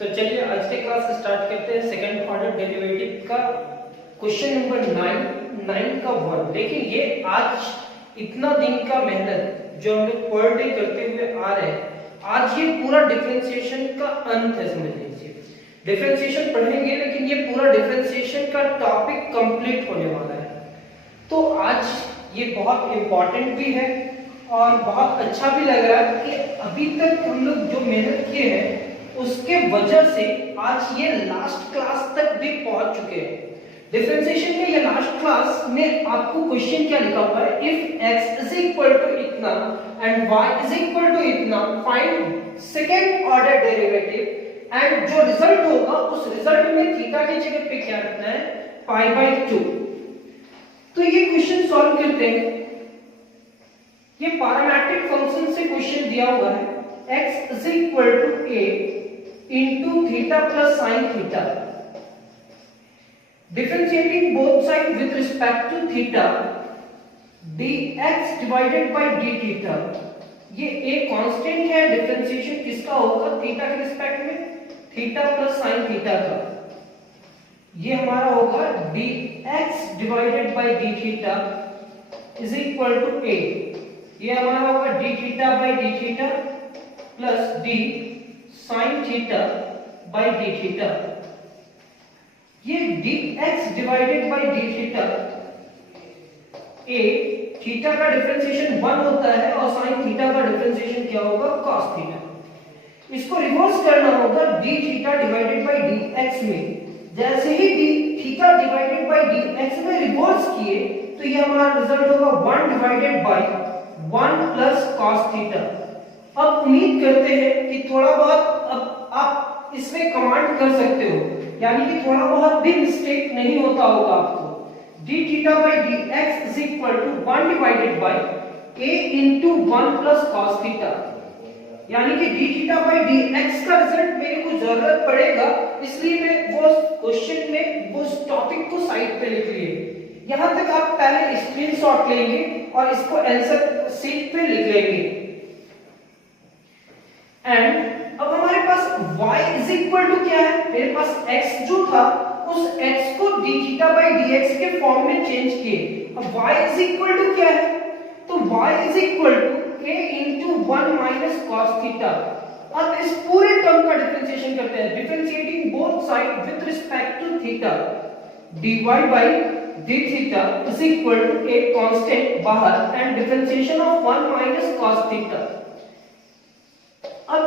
तो चलिए आज के क्लास स्टार्ट करते हैं सेकंड ऑर्डर डेरिवेटिव का क्वेश्चन नंबर 9 का 1। देखिए ये आज इतना दिन का मेहनत जो हम लोग पर डे करते हुए आ रहे हैं, आज ये पूरा डिफरेंशिएशन का अंत है। समझ लीजिए डिफरेंशिएशन पढ़ेंगे लेकिन ये पूरा डिफरेंशिएशन का टॉपिक कंप्लीट होने वाला है। तो आज ये बहुत इंपॉर्टेंट भी है और बहुत अच्छा भी लग रहा है कि अभी तक हम लोग जो मेहनत किए हैं उसके वजह से आज ये लास्ट क्लास तक भी पहुंच चुके हैं। डिफरेंशिएशन में ये लास्ट क्लास में आपको क्वेश्चन क्या लिखा हुआ है, if x is equal to इतना and y is equal to इतना find second order derivative and जो रिजल्ट होगा उस रिजल्ट में थीटा की जगह पे क्या रखना है, पाई बाय 2। तो ये क्वेश्चन सॉल्व करते हैं। ये पैरामीट्रिक फंक्शन से क्वेश्चन दिया हुआ है, x is equal to a into theta plus sin theta, differentiating both sides with respect to theta, dx divided by d theta। ये एक कांस्टेंट है, डिफरेंशिएशन किसका होगा, थीटा के रिस्पेक्ट में, थीटा प्लस साइन थीटा का। ये हमारा होगा dx divided by d theta is equal to a। ये हमारा होगा d theta by d theta plus d sin theta by d theta। ये dx divided by d theta, a theta का differentiation 1 होता है और sin थीटा का differentiation क्या होगा, cos थीटा। इसको रिवर्स करना होगा d theta divided by dx में। जैसे ही d theta divided by dx में रिवर्स किए तो ये हमारा रिजल्ट होगा 1 divided by 1 plus cos theta. अब उम्मीद करते हैं कि थोड़ा बहुत अब आप इसमें कमांड कर सकते हो, यानी कि थोड़ा बहुत भी मिस्टेक नहीं होता होगा आपको। d theta by dx is equal to 1 divided by a into 1 plus cos theta, यानी कि d थीटा बाय dx का रिजल्ट मेरे को जरूरत पड़ेगा, इसलिए मैं वो क्वेश्चन में वो टॉपिक को साइड पे लिख लिए। यहां तक आप पहले स्क्रीनशॉट लेंगे और इसको आंसर शीट पे लिख लेंगे। एंड अब हमारे पास y इज इक्वल टू क्या है, मेरे पास x जो था उस x को d थीटा बाय dx के फॉर्म में चेंज किए। अब y इज इक्वल टू क्या है, तो y is equal to a into 1 minus cos theta. अब इस पूरे टर्म का डिफरेंशिएशन करते हैं, differentiating both side with respect to theta, dy by d theta is equal to एक कांस्टेंट बाहर and differentiation of 1 minus cos theta. अब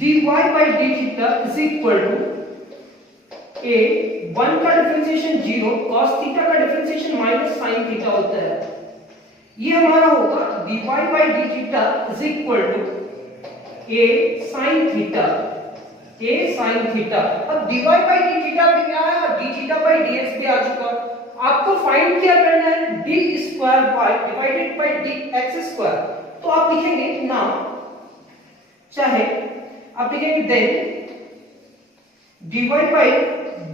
dy by d theta is equal to a 1 का differentiation 0, cos theta का differentiation minus sin theta होता है। ये हमारा होगा dy by d theta is equal to a sin theta, a sin theta. अब dy by d theta भी क्या है और d theta by dx भी आ चुका। आपको फाइंड क्या करना है, d square y divided by dx square. तो आप लिखेंगे ना, चाहे आप लिखेंगे then dy by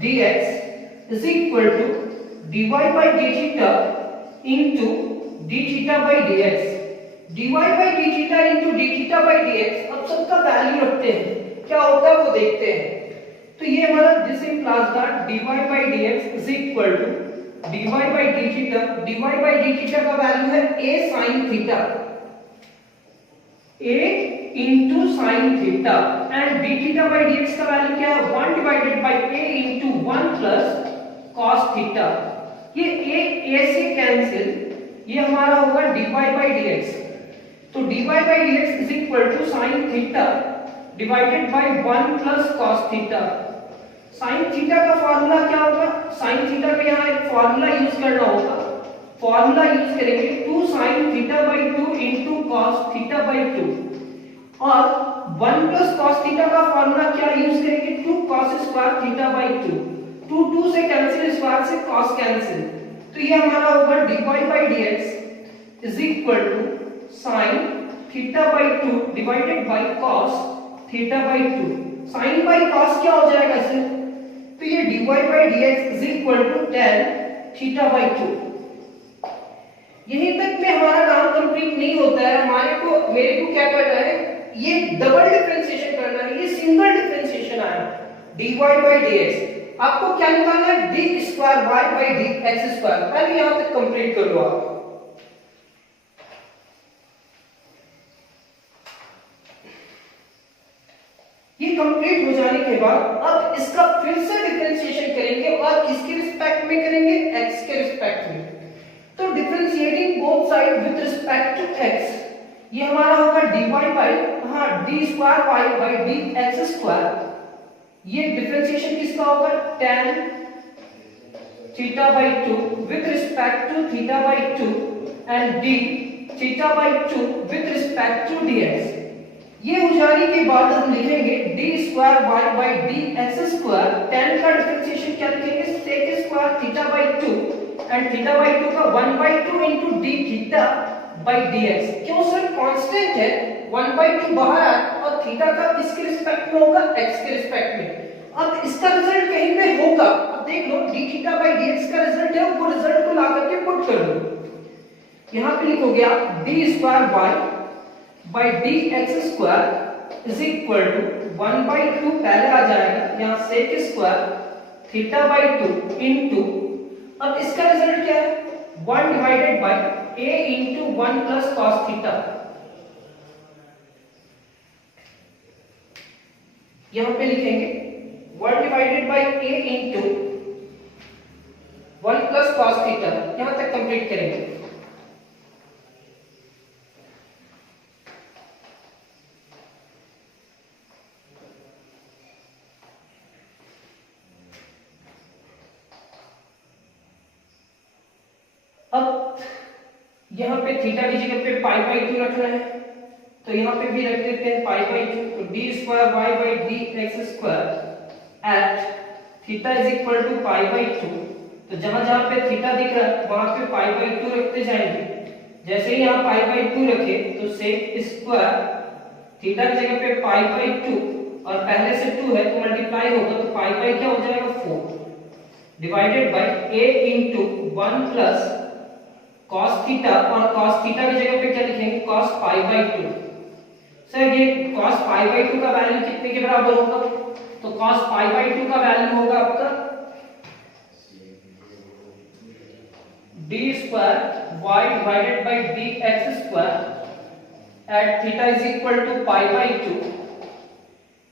dx is equal to dy by d theta into d theta by dx। dy by d theta into d theta by dx अब सबका value रखते हैं, क्या होता है वो देखते हैं। तो ये हमारा this implies that dy by dx is equal to dy by d theta। dy by d theta का वैल्यू है a sin theta, a into sin theta and d theta by dx का वैल्यू क्या है, 1 divided by a into 1 plus cos theta. ये a से cancel, ये हमारा होगा dy by dx। तो dy by dx is equal to sin theta divided by 1 plus cos theta. sin theta का फार्मूला क्या होगा, sin थीटा का यहाँ एक फार्मूला यूज करना होगा, फार्मूला यूज करेंगे 2 sin theta by 2 into cos theta by 2 और 1 प्लस cos थीटा का फार्मूला क्या यूज करेंगे, 2 cos स्क्वायर थीटा बाय 2। 2 से कैंसिल, स्क्वायर से cos कैंसिल, तो ये हमारा होगा dy by dx is equal to sin theta by 2 divided by cos theta by 2। sin by cos क्या हो जाएगा इससे, तो ये dy by dx is equal to tan theta by 2। यहीं तक में हमारा काम कंप्लीट नहीं होता है, मेरे को क्या करना है, ये डबल डिफरेंशिएशन करना है, ये सिंगल डिफरेंशिएशन डिफरेंशिएशन आया dy by dx, आपको क्या निकालना है d square y by dx square. पहले यहां तक कंप्लीट कर लो आप। ये कंप्लीट हो जाने के बाद अब इसका फिर से डिफरेंशिएशन करेंगे और किसके रिस्पेक्ट में करेंगे, x के रिस्पेक्ट में। तो differentiating both side with respect to x, ये हमारा होगा dy by d square y by dx square. ये डिफरेंशिएशन किसका होगा, tan theta by 2 with respect to theta by 2 and d theta by 2 with respect to dx। ये हो जाने के बाद हम लिखेंगे d square y by dx square. tan का डिफरेंशिएशन क्या लिखेंगे, sec square theta by 2 and theta by 2 का 1 by 2 into d theta by dx। क्यों सर, कांस्टेंट है, 1 बाय 2 बाहर आया और थीटा का किसके रिस्पेक्ट में होगा, x के रिस्पेक्ट में। अब इसका रिजल्ट कहीं पे होगा, अब देख लो d थीटा बाय dx का रिजल्ट है, वो रिजल्ट को ला करके पुट कर दो। यहां पे लिखोगे आप d square y by dx square is equal to 1 by 2 पहले आ जाएगा, यहां sec square theta by 2 into, अब इसका रिजल्ट क्या है, 1 divided by a into 1 plus cos theta. यहां पे लिखेंगे 1 divided by a into 1 plus cos theta. यहां तक कंप्लीट करेंगे। अब यहां पे थीटा की जगह पे पाई बाई 2 रखना है, तो यहां पे भी रख देते हैं पाई बाई 2। तो d square y by dx square at theta is equal to pi by 2। तो जहां जहां पे थीटा दिख रहा है वहां पे पाई बाई 2 रखते जाएंगे। जैसे ही यहां पाई बाई 2 रखे तो sec स्क्वायर थीटा की जगह पे पाई बाई 2 और पहले से 2 है तो मल्टीप्लाई होगा, तो पाई बाई क्या हो जाएगा 4 divided by a into 1 plus cos theta, और cos थीटा की जगह पे क्या लिखेंगे, cos पाई बाई 2। सर ये cos पाई बाई 2 का वैल्यू कितने के बराबर होगा, तो cos पाई बाई 2 का वैल्यू होगा आपका d square y divided by dx square at theta is equal to pi by 2।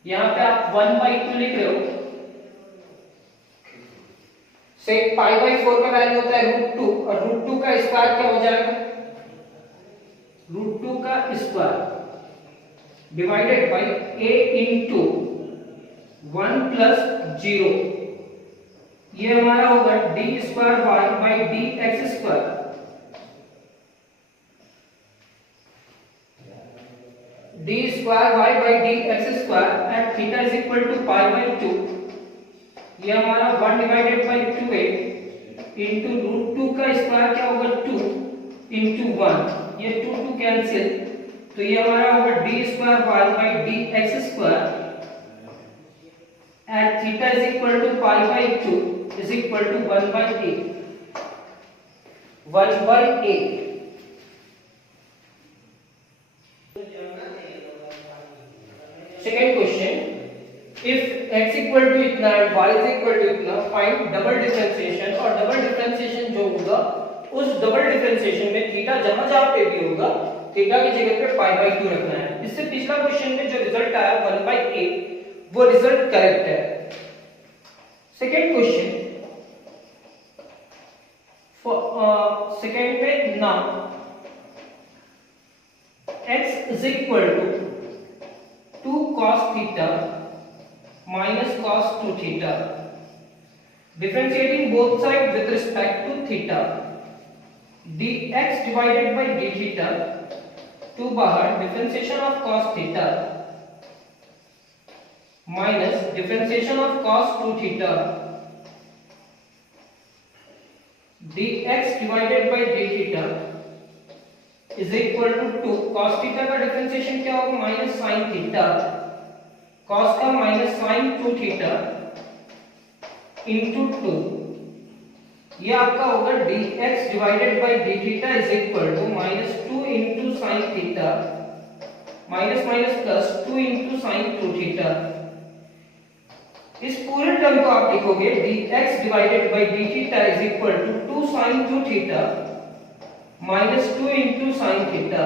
यहां पे आप 1 बाई 2 लिख रहे हो, sec पाई बाई 4 का वैल्यू होता है √2 और √2 का स्क्वायर क्या हो जाएगा, √2 का square divided by a into 1 plus 0। ये हमारा होगा d square y by dx square. d square y by dx square at theta is equal to pi by 2। ये हमारा 1 डिवाइडेड बाय 2a इनटू √2 का स्क्वायर क्या होगा 2 इनटू 1, ये 2 cancel, तो ये हमारा होगा d square y by dx square at theta is equal to pi by 2 is equal to 1 by a। Second question, if x equal to इतना and y is equal to इतना, find double differentiation. और double differentiation जो होगा उस double differentiation में theta जहां जहां पे भी होगा थीटा की जगह पे पाई बाई 2 रखना है। इससे पिछला क्वेश्चन में जो रिजल्ट आया 1 बाय a वो रिजल्ट करेक्ट है। सेकेंड क्वेश्चन, सेकेंड में ना x is equal to 2 cos theta minus cos 2 theta, differentiating both sides with respect to theta, dx divided by d theta, 2 बाहर differentiation of cos theta minus differentiation of cos 2 theta, dx divided by d theta is equal to 2 cos theta का differentiation क्या होगा, minus sin theta, cos का minus sine 2 theta into 2, ये आपका होगा dx divided by d theta is equal to -2 into sine theta minus minus plus 2 into sine 2 theta. इस पूरे term को आप लिखोगे dx divided by d theta is equal to 2 sin 2 theta minus 2 into sine theta.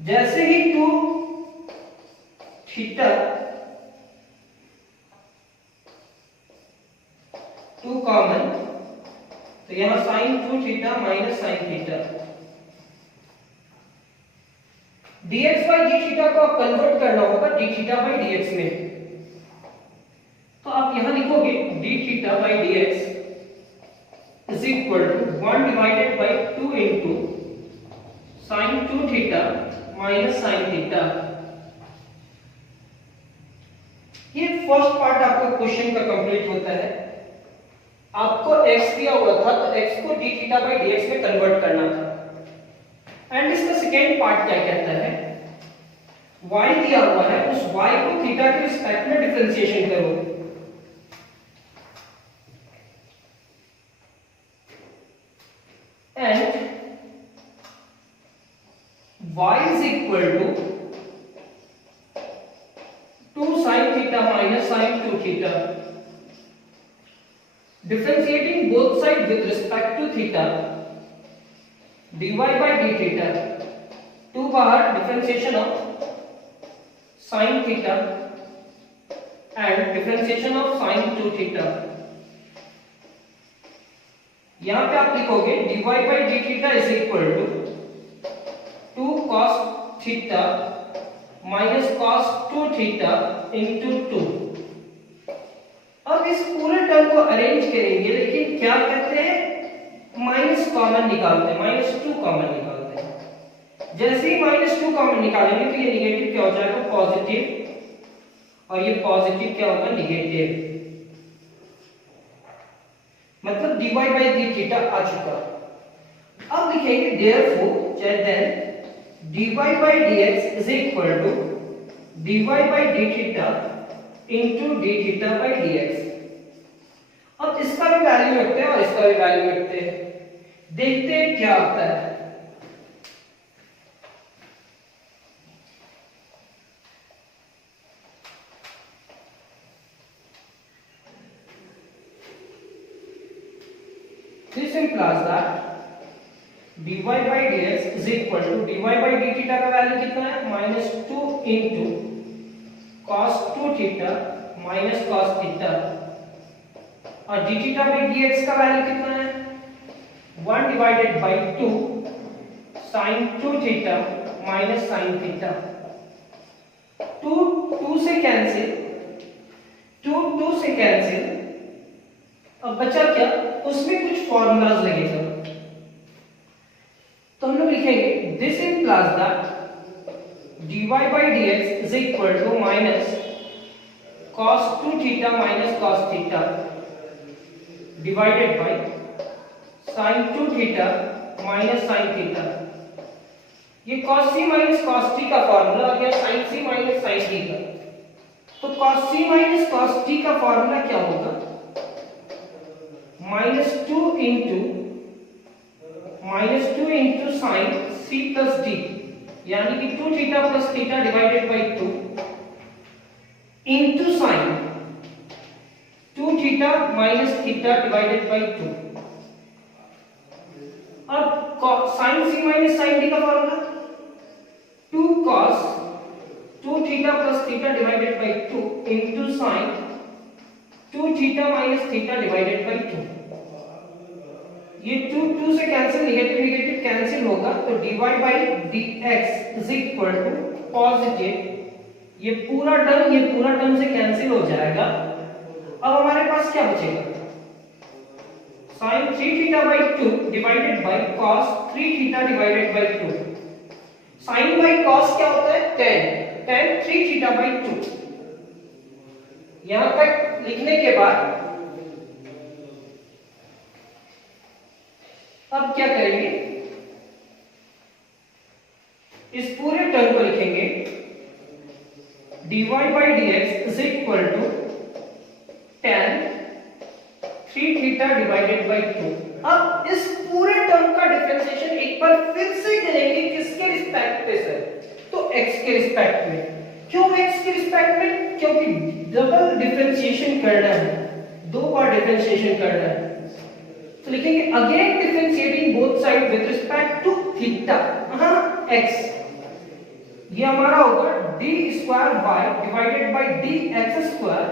जैसे ही 2 theta 2 common, तो यहां sine 2 theta minus sine theta. dx by d theta को आप कन्वर्ट करना होगा डी थीटा बाई dx में, तो आप यहां लिखोगे d theta by dx is equal to 1 divided by 2 into sine 2 theta minus sine theta. ये फर्स्ट पार्ट आपका क्वेश्चन का कंप्लीट होता है। आपको x दिया हुआ था तो x को d थीटा बाई dx में कन्वर्ट करना था। एंड इसका सेकेंड पार्ट क्या कहता है, y दिया हुआ है, उस y को थीटा के रिस्पेक्ट में डिफरेंशिएशन करो। And y is equal to 2 sin theta minus sin 2 theta. Differentiating both sides with respect to theta, dy by d theta, 2 बाहर differentiation of sin theta and differentiation of sin 2 theta. यहां पे आप लिखोगे dy by d theta is equal to 2 cos theta minus cos 2 theta into 2। अब इस पूरे term को arrange करेंगे, लेकिन क्या कहते हैं, माइनस कॉमन निकालते हैं, -2 कॉमन निकालते हैं। जैसे ही -2 कॉमन निकालेंगे तो ये निगेटिव क्या हो जाएगा, पॉजिटिव, और ये पॉजिटिव क्या होगा, निगेटिव। मतलब dy by d थीटा आ चुका। अब लिखेंगे therefore then dy by dx is equal to dy by d theta into d theta by dx। अब इसका भी वैल्यू रखते हैं और इसका भी वैल्यू रखते हैं, देखते हैं क्या आता है। This implies that dy by dx is equal to dy by d theta का वैल्यू कितना है, -2 into cos 2 theta minus cos theta, और d theta by dx का वैल्यू कितना है, 1 divided by 2 sin 2 theta minus sin theta। 2 से cancel, 2 से cancel, अब बचा क्या, उसमें कुछ फॉर्मूलाज लगेगा, तो हम लोग लिखेंगे this implies that dy by dx is equal to minus cos 2 theta minus cos theta divided by sin 2 theta minus sin theta। ये cos c minus cos t का फॉर्मूला आ गया sin c minus sin t का, तो cos c minus cos t का formula क्या होगा, -2 into sin c plus d, यानी कि 2 theta plus theta divided by 2 into sine 2 theta minus theta divided by 2। अब sine c minus sine d का formula 2 cos 2 theta plus theta divided by 2 into sine 2 theta minus theta divided by 2। ये 2 से cancel, negative cancel होगा, तो dy by dx is equal to positive, ये पूरा term से cancel हो जाएगा। अब हमारे पास क्या बचेगा, sin 3 theta by 2 divided by cos 3 theta divided by 2। sin by cos क्या होता है, tan 3 थीटा by 2। यहां तक लिखने के बाद अब क्या करेंगे, इस पूरे टर्म को लिखेंगे dy by dx is equal to tan 3 theta divided by 2। अब इस पूरे टर्म का डिफरेंशिएशन एक बार फिर से करेंगे, किसके रिस्पेक्ट पे सर, तो x के रिस्पेक्ट में। क्यों x के रिस्पेक्ट में? क्योंकि डबल डिफरेंशिएशन करना है, दो बार डिफरेंशिएशन करना है। तो लिखेंगे again differentiating both side with respect to theta, x। ये हमारा होगा d square y divided by dx square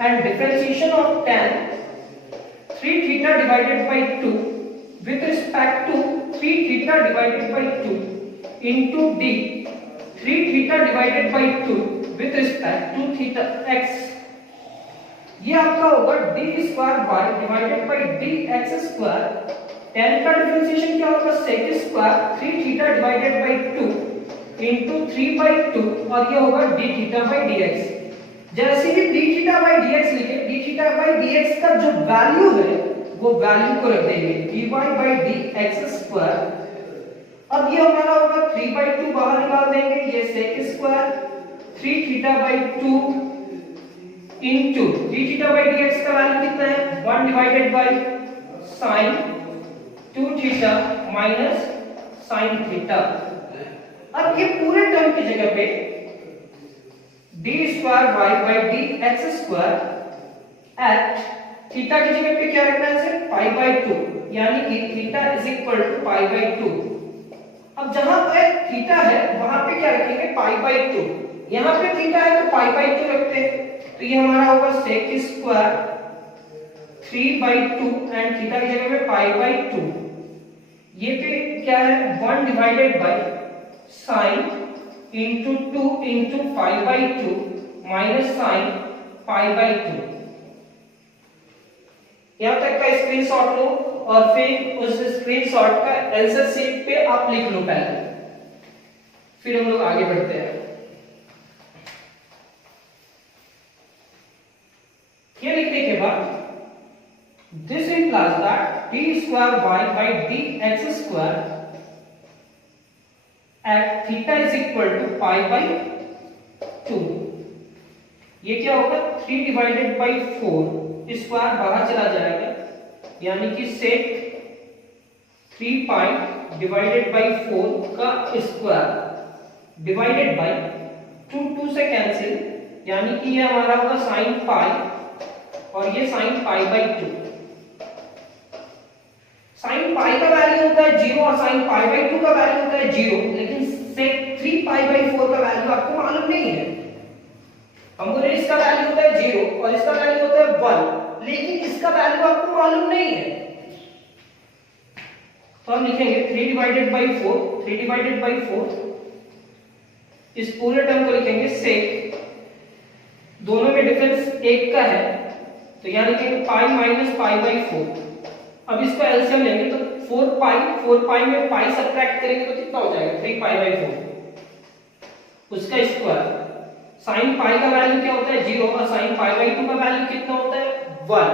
and differentiation of tan 3 theta divided by 2 with respect to 3 theta divided by 2 into d 3 theta divided by 2 with respect to theta x। ये आपका होगा d square y divided by dx square, tan का differentiation क्या होगा sec square 3 theta divided by 2 into 3 by 2 और ये होगा d theta by dx। जैसे ही d थीटा by dx लिखे, d थीटा by dx का जो वैल्यू है वो वैल्यू को रख देंगे dy by dx स्क्वायर। अब ये हमारा होगा 3 by 2 बाहर निकाल देंगे, ये sec square 3 theta by 2 into d theta by dx का वैल्यू कितना है 1 divided by sin 2 theta minus sin theta. अब ये पूरे टर्म की जगह पे d square y by dx square at theta की जगह पे क्या रखना है सिर्फ पाई बाय 2, यानी कि theta is equal to pi by 2। अब जहां पे थीटा है वहां पे क्या रखेंगे पाई बाय 2, यहां पे थीटा है तो पाई बाय 2 रखते हैं। तो ये हमारा होगा sec square 3 by 2 and theta की जगह पे पाई बाय 2। ये पे क्या है 1 divided by sin into 2 into pi by 2 minus sin pi by 2। यहां तक का स्क्रीनशॉट लो और फिर उस स्क्रीनशॉट का आंसर शीट पे आप लिख लो पहले, फिर हम लोग आगे बढ़ते हैं। ये लिखने के बाद this implies that d square y by dx square at theta is equal to pi by 2। ये क्या होगा 3 डिवाइडेड बाई 4, स्क्वायर बाहर चला जाएगा, यानी कि sec 3 पाई डिवाइडेड बाई 4 का स्क्वायर डिवाइडेड बाई 2 से कैंसिल, यानी कि ये हमारा होगा sin पाई और ये sin पाई बाई 2। sin पाई का वैल्यू होता है 0 और sin पाई बाई 2 का वैल्यू होता है 0, लेकिन sec 3 पाई बाई 4 का वैल्यू आपको मालूम नहीं है। हम बोले इसका वैल्यू होता है 0 और इसका वैल्यू होता है 1, लेकिन इसका वैल्यू आपको मालूम नहीं है। तो हम लिखेंगे 3 डिवाइडेड बाई 4, 3 डिवाइडेड बाई 4, इस पूरे टर्म को लिखेंगे sec, दोनों में डिफरेंस 1 का है तो यहां लिखेंगे पाई माइनस पाई बाई 4। अब इसको एलसीएम लेंगे तो 4 पाई में पाई सब्ट्रैक्ट करेंगे तो कितना हो जाएगा 3 पाई बाई 4 उसका स्क्वायर। sin पाई का वैल्यू क्या होता है 0 और sin पाई बाई 2 का वैल्यू कितना होता है 1।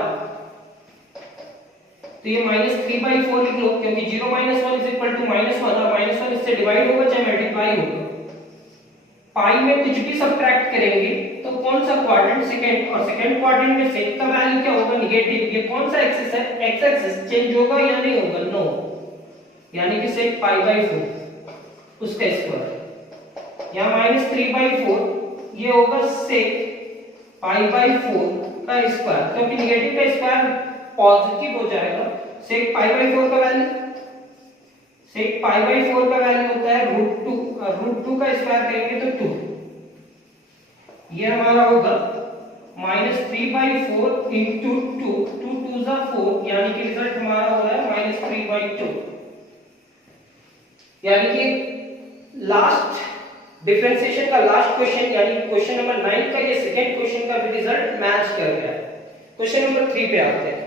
तो ये -3 बाई 4 लिख लो, क्योंकि 0 माइनस 1 इज इक्वल टू -1 और -1 इससे डिवाइड होगा चाहे मल्टीप्लाई होगा। पाई में कुछ भी सब्ट्रैक्ट करेंगे तो कौन सा क्वाड्रेंट सेकंड, और सेकंड क्वाड्रेंट में sec का वैल्यू क्या होगा नेगेटिव। ये कौन सा एक्सिस है x एक्सिस, चेंज होगा या नहीं होगा नो, यानी कि sec पाई बाई 4 उसका स्क्वायर। यहां -3 बाई 4 ये होगा sec पाई बाई 4 का स्क्वायर, क्योंकि नेगेटिव का स्क्वायर पॉजिटिव हो जाएगा। sec पाई बाई 4 का वैल्यू, sec पाई बाई 4 का वैल्यू होता है √2, √2 का स्क्वायर करेंगे तो 2। ये हमारा होगा -3 बाई 4 इंटू 2, 2 2 जा 4, यानी कि रिजल्ट हमारा हो रहा है -3 बाई 2। यानी कि लास्ट डिफरेंशिएशन का लास्ट क्वेश्चन, यानी क्वेश्चन नंबर 9 का ये सेकंड क्वेश्चन का भी रिजल्ट मैच कर गया है। क्वेश्चन नंबर 3 पे आते हैं।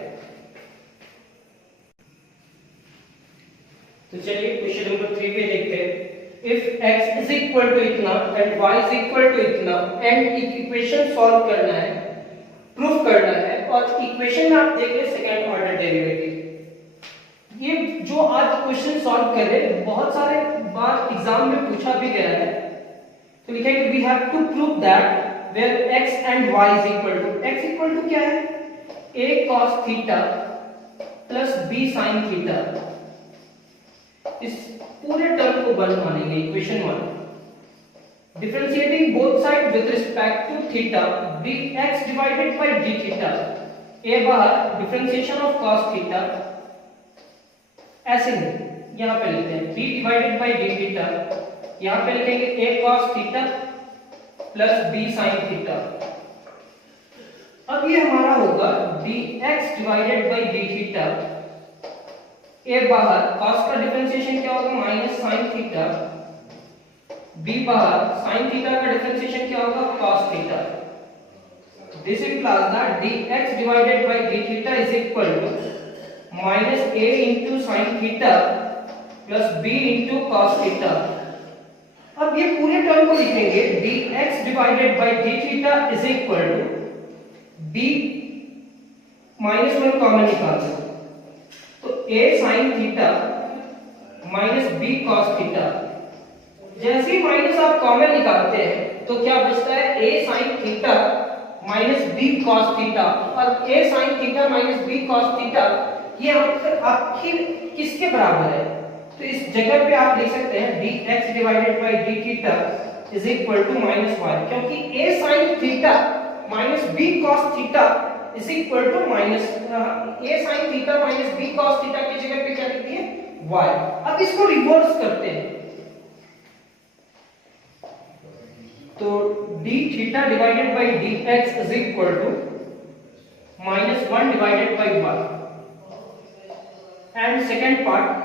तो चलिए क्वेश्चन नंबर 3 पे देखते हैं। If x is equal to इतना and y is equal to इतना and इक्वेशन सॉल्व करना है, प्रूफ करना है, और इक्वेशन में आप देख ले सेकंड ऑर्डर डेरिवेटिव। ये जो आज क्वेश्चन सॉल्व कर रहे हैं बहुत सारे बार एग्जाम में पूछा भी गया है। तो लिखेंगे we have to prove that where x and y is equal to, x equal to क्या है a cos theta plus b sin theta. इस पूरे टर्म को 1 मानेंगे, equation 1। differentiating both sides with respect to theta, dx divided by d theta, a बाहर differentiation of cos theta, ऐसे नहीं, यहाँ पे लिखते हैं b divided by d theta, यहाँ पे लिखेंगे a cos theta plus b sin theta। अब ये हमारा होगा dx divided by d theta, a बाहर cos का डिफरेंशिएशन क्या होगा माइनस sin theta, b बाहर sin theta का डिफरेंशिएशन क्या होगा cos theta। This implies that dx divided by d theta is equal to minus a into sin theta plus b into cos theta। अब ये पूरे term को लिखेंगे dx divided by d theta is equal to b minus 1 common निकाल दो तो a sin theta minus b cos theta. जैसे ही minus आप कॉमन निकालते हैं तो क्या बचता है a sin theta minus b cos theta, और a sin theta minus b cos theta ये आखिर किसके बराबर है? तो इस जगह पे आप लिख सकते हैं dx divided by d theta is equal to minus y, क्योंकि a sin theta minus b cos theta is equal to minus a sin theta minus b cos theta की जगह पे क्या लिख दिए y। अब इसको रिवर्स करते हैं तो d theta divided by dx is equal to minus 1 divided by y, and second part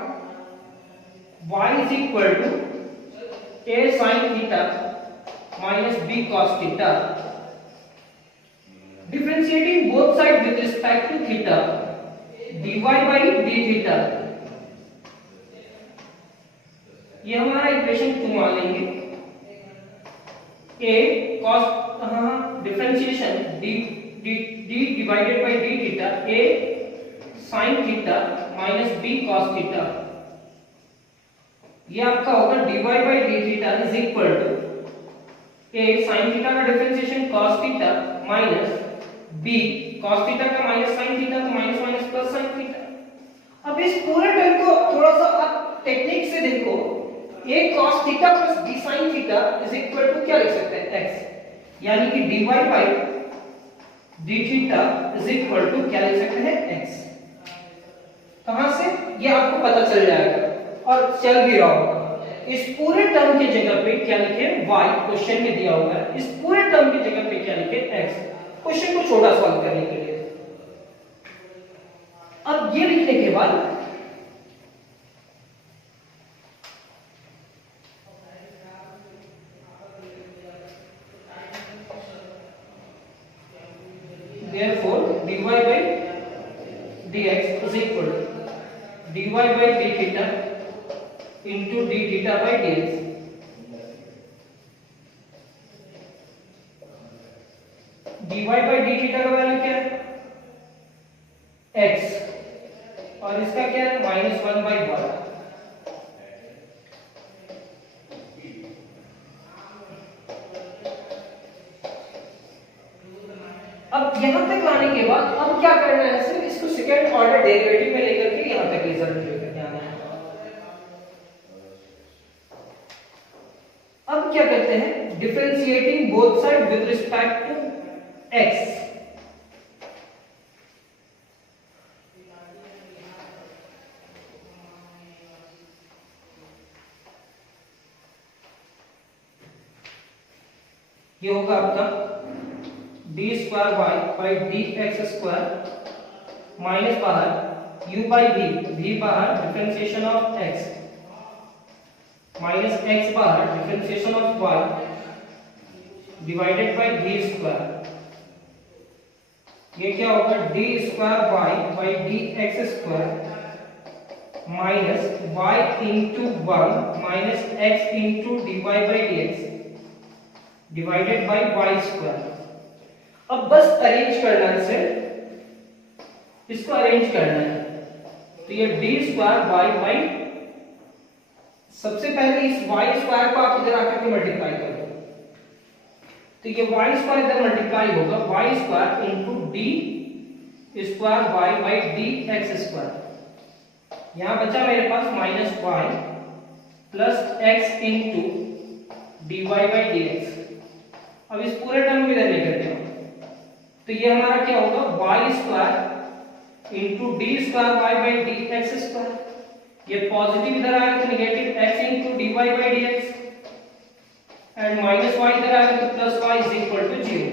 y is equal to a sin theta minus b cos theta, differentiating both sides with respect to theta, dy by d theta। ये हमारा equation 2 मान लेंगे, a cos differentiation d divided by d theta, a sin theta minus b cos theta, ये आपका होगा dy by d theta is equal to a sin theta का differentiation cos theta minus b cos theta का minus sin theta, तो minus minus plus sin theta। अब इस पूरे term को थोड़ा सा आप टेक्निक से देखो, a cos theta plus b sin theta is equal to क्या लिख सकते हैं x, यानी कि dy by d theta is equal to क्या लिख सकते हैं x। कहां से ये आपको पता चल जाएगा और चल भी रहा होगा। इस पूरे टर्म की जगह पे क्या लिखे y, क्वेश्चन में दिया हुआ है, इस पूरे टर्म की जगह पे क्या लिखे x, क्वेश्चन को छोटा सॉल्व करने के लिए। अब ये लिखने के बाद therefore dy by dx is equal to dy by d theta into d theta by dx। dy by d theta का वैल्यू क्या है x, और इसका क्या है माइनस 1 by 1। अब यहां तक लाने के बाद अब क्या करना है, सिर्फ इसको सेकंड ऑर्डर डेरिवेटिव में लेकर के यहां तक रिजल्ट लेकर आना है। अब क्या करते हैं, differentiating both side with respect to x। ये होगा आपका d square y by d x square minus बाहर u बाई v बाहर differentiation of x minus x बाहर differentiation of y divided by v square. ये क्या होगा d square y by d x square minus y into 1 minus x into dy by d x divided by y square. अब बस arrange करना है, इसे इसको अरेंज करना है, तो ये d स्क्वायर y बाई, सबसे पहले इस y स्क्वायर को आप इधर आकर के मल्टीप्लाई कर दो, तो ये y स्क्वायर इधर मल्टीप्लाई होगा y square into d square y by d x square. यहां बचा मेरे पास minus y plus x into dy by dx। अब इस पूरे टर्म को इधर लेकर के तो ये हमारा क्या होगा y square into d square y by d x square. ये पॉजिटिव इधर आएगा तो negative x into d y by d x and minus y इधर आएगा तो plus y is equal to 0।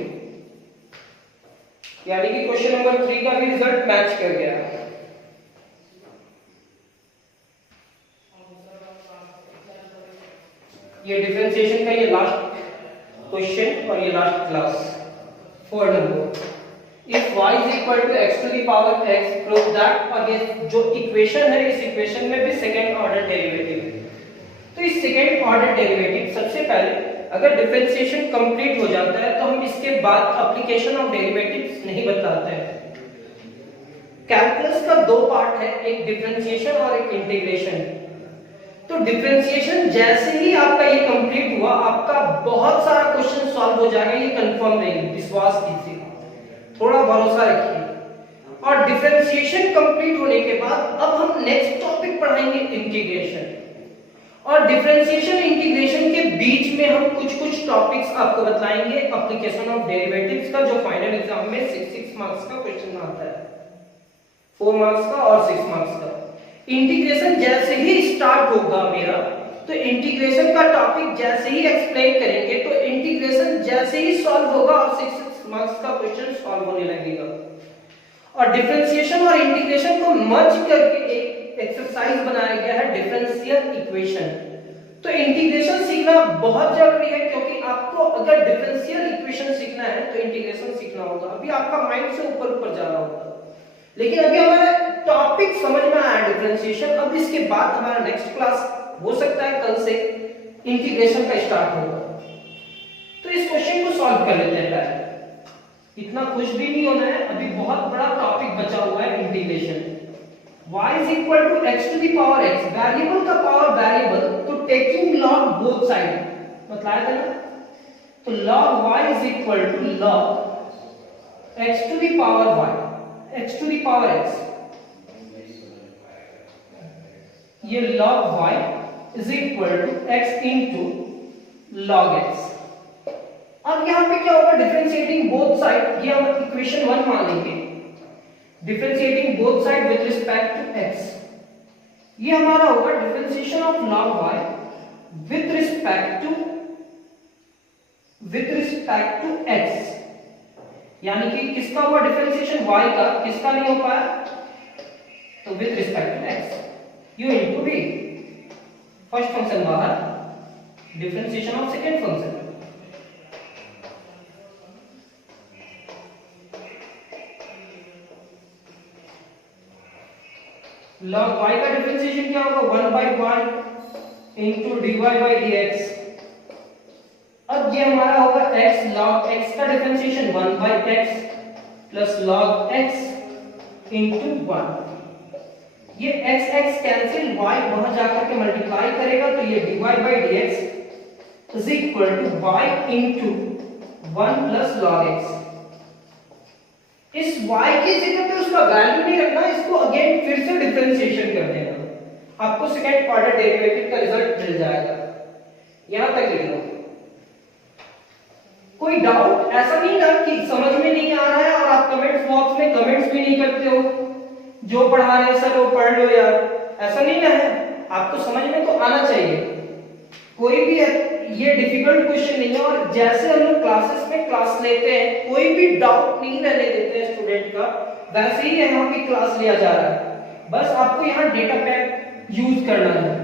यानी कि क्वेश्चन नंबर 3 का भी रिजल्ट मैच कर गया। ये डिफरेंशिएशन का ये लास्ट क्वेश्चन और ये last class 4 number. If y is equal to x to the power x, prove that again जो इक्वेशन है इस इक्वेशन में भी सेकंड ऑर्डर डेरिवेटिव है। तो इस सेकंड ऑर्डर डेरिवेटिव सबसे पहले अगर डिफरेंशिएशन कंप्लीट हो जाता है तो हम इसके बाद एप्लीकेशन ऑफ डेरिवेटिव्स नहीं बताते हैं। कैलकुलस का दो पार्ट है, एक डिफरेंशिएशन और एक इंटीग्रेशन। तो डिफरेंशिएशन जैसे ही आपका ये कंप्लीट हुआ आपका बहुत सारा क्वेश्चन सॉल्व हो जाएगा, ये कंफर्म नहीं, विश्वास कीजिए, थोड़ा भरोसा रखिए। और डिफरेंशिएशन कंप्लीट होने के बाद अब हम नेक्स्ट टॉपिक पढ़ाएंगे इंटीग्रेशन। और डिफरेंशिएशन इंटीग्रेशन के बीच में हम कुछ टॉपिक्स आपको बताएंगे एप्लीकेशन ऑफ डेरिवेटिव्स का, जो फाइनल एग्जाम में 6 मार्क्स का क्वेश्चन आता है, 4 मार्क्स का और 6 मार्क्स का। इंटीग्रेशन जैसे ही स्टार्ट होगा मेरा, तो इंटीग्रेशन का टॉपिक जैसे ही एक्सप्लेन करेंगे तो इंटीग्रेशन जैसे ही सॉल्व होगा और 6 मार्क्स का क्वेश्चन सॉल्व होने लगेगा। और डिफरेंशिएशन और इंटीग्रेशन को मर्ज करके एक एक्सरसाइज बनाया गया है, डिफरेंशियल इक्वेशन। तो इंटीग्रेशन सीखना बहुत जरूरी है, क्योंकि आपको अगर डिफरेंशियल इक्वेशन सीखना है तो इंटीग्रेशन सीखना होगा। अभी आपका माइंड से ऊपर जा रहा होगा, लेकिन अभी हमारा टॉपिक समझ में आया डिफरेंशिएशन। अब इसके बाद हमारा नेक्स्ट क्लास हो सकता है कल से इंटीग्रेशन का स्टार्ट होगा। तो इस क्वेश्चन को सॉल्व कर लेते हैं पहले। इतना कुछ भी नहीं होना है, अभी बहुत बड़ा टॉपिक बचा हुआ है integration. y is equal to x to the power x, variable का पावर वेरिएबल, तो टेकिंग log बोथ साइड बताया था ना। तो log y is equal to log x to the power y, x to the power x, ये log y is equal to x into log x। अब यहां पे क्या होगा, डिफरेंशिएटिंग बोथ साइड, ये हम इक्वेशन 1 मान लेंगे, differentiating both side with respect to x। ये हमारा होगा differentiation of log y with respect to x। यानी कि किसका हुआ डिफरेंशिएशन, y का, किसका नहीं हो पाया, तो with respect to x, u into v। First function बाहर, differentiation of second function. log y का डिफरेंशिएशन क्या होगा, 1/1 into dy by dx। अब ये हमारा होगा x, log x का differentiation 1/x plus log x into 1। ये x x कैंसिल, y वहां जाकर के मल्टीप्लाई करेगा, तो ये dy by dx is equal to y into 1 plus log x। इस y की जगह पे उसका वैल्यू नहीं रखना, इसको अगेन फिर से डिफरेंशिएशन कर देना, आपको सेकंड ऑर्डर डेरिवेटिव का रिजल्ट मिल जाएगा। यहां तक लिख लो। कोई डाउट ऐसा नहीं ना कि समझ में नहीं आ रहा है और आप कमेंट्स बॉक्स में कमेंट्स भी नहीं करते हो, जो पढ़ा रहे हैं सर वो पढ़ लो यार, ऐसा नहीं ना है, आपको समझ में तो आना चाहिए। कोई भी ये डिफिकल्ट क्वेश्चन नहीं है, और जैसे हम लोग क्लासेस में क्लास लेते हैं, कोई भी डाउट नहीं रहने देते हैं स्टूडेंट का, वैसे ही यहाँ की क्लास लिया जा रहा है। बस आपको यहाँ डेटा पैक यूज करना है।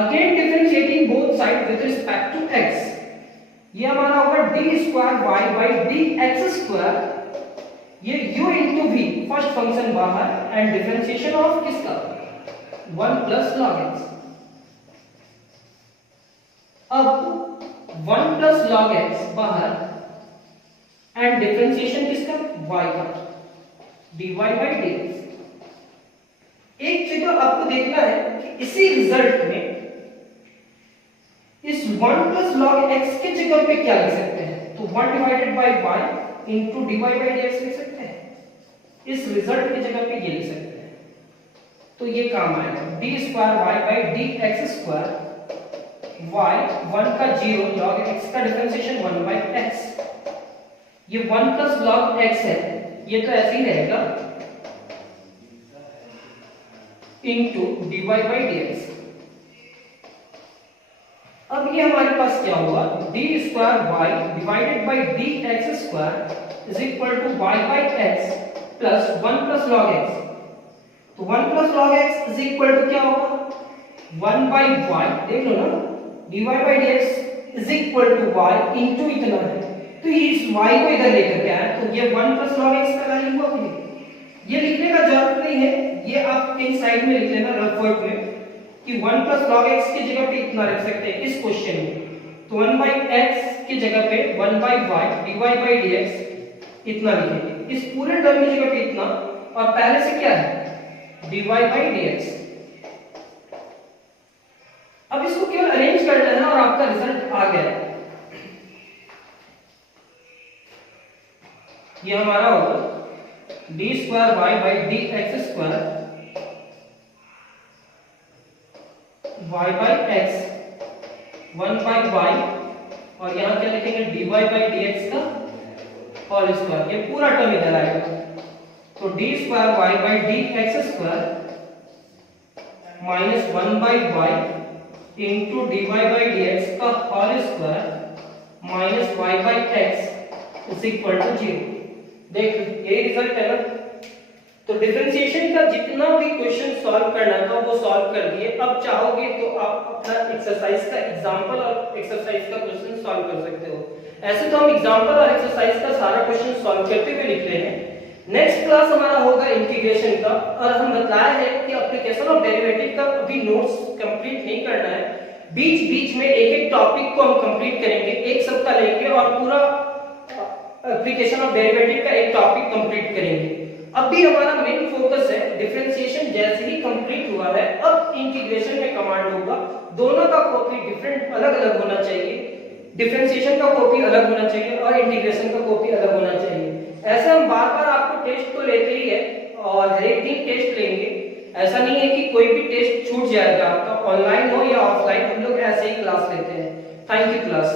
Again differentiating both side with respect to x, ये हमारा होगा d square y by dx square, ये u into v, first function बाहर, एंड डिफरेंशिएशन ऑफ किसका, 1 प्लस log x। अब 1 प्लस log x बाहर एंड डिफरेंशिएशन किसका, y का, dy by dx। एक जगह आपको देखना है कि इसी रिजल्ट में इस 1 प्लस log x के जगह पे क्या लिख सकते हैं, तो 1 divided by y into dy by dx लिख सकते हैं। इस रिजल्ट की जगह पे ये लिख सकते हैं, तो ये काम आएगा d square y by dx square y 1 का 0 log x का डिफरेंशिएशन 1 by x, ये 1 plus log x है, ये तो ऐसे ही रहेगा into dy by dx। अब ये हमारे पास क्या होगा, d square y divided by dx square is equal to y by x plus 1 plus log x। तो 1 plus log x is equal to क्या होगा, 1 by y, देख लो ना, dy by dx is equal to y into इतना है, तो ये इस y को इधर लेकर के आए, तो ये 1 plus log x का वैल्यू हुआ कि ये लिखने का जरूरत नहीं है, ये आप इन साइड में लिख लेना रफ वर्क में कि 1 plus log x की जगह पे इतना रख सकते हैं इस क्वेश्चन में, तो 1 by x की जगह पे 1 by y dy by dx इतना लिखेंगे, इस पूरे टर्म की जगह पे इतना, और पहले से क्या है dy by dx। अब इसको केवल अरेंज करना है और आपका रिजल्ट आ गया, ये हमारा होगा d square y by dx square y by x 1 by y, और यहां क्या लिखेंगे dy by dx का होल स्क्वायर, ये पूरा टर्म इधर आएगा, तो d square y by dx square minus 1 by y into dy by dx का whole square minus y by x is equal to 0। देख यही रिजल्ट है ना। तो डिफरेंशिएशन का जितना भी क्वेश्चन सॉल्व करना था वो सॉल्व कर दिए। अब चाहोगे तो आप अपना एक्सरसाइज का एग्जांपल और एक्सरसाइज का क्वेश्चन सॉल्व कर सकते हो। ऐसे तो हम एग्जांपल और एक्सरसाइज का सारा क्वेश्चन सॉल्व करते हुए लिख रहे हैं। नेक्स्ट क्लास हमारा होगा इंटीग्रेशन का, और हम बताया है कि एप्लीकेशन ऑफ डेरिवेटिव का अभी नोट्स कंप्लीट नहीं करना है, बीच बीच में एक एक टॉपिक को हम कंप्लीट करेंगे, एक सप्ताह लेंगे और पूरा एप्लीकेशन ऑफ डेरिवेटिव का एक टॉपिक कंप्लीट करेंगे। अभी हमारा मेन फोकस है डिफरेंशिएशन, जैसे ही कंप्लीट हुआ है अब इंटीग्रेशन में कमांड होगा। दोनों का कॉपी डिफरेंट अलग अलग होना चाहिए, डिफरेंशिएशन का कॉपी अलग होना चाहिए और इंटीग्रेशन का कॉपी अलग होना चाहिए। ऐसे हम बार बार आपको टेस्ट तो लेते ही है और हर एक दिन टेस्ट लेंगे, ऐसा नहीं है कि कोई भी टेस्ट छूट जाएगा आपका, ऑनलाइन हो या ऑफलाइन, हम लोग ऐसे ही क्लास लेते हैं। Thank you class.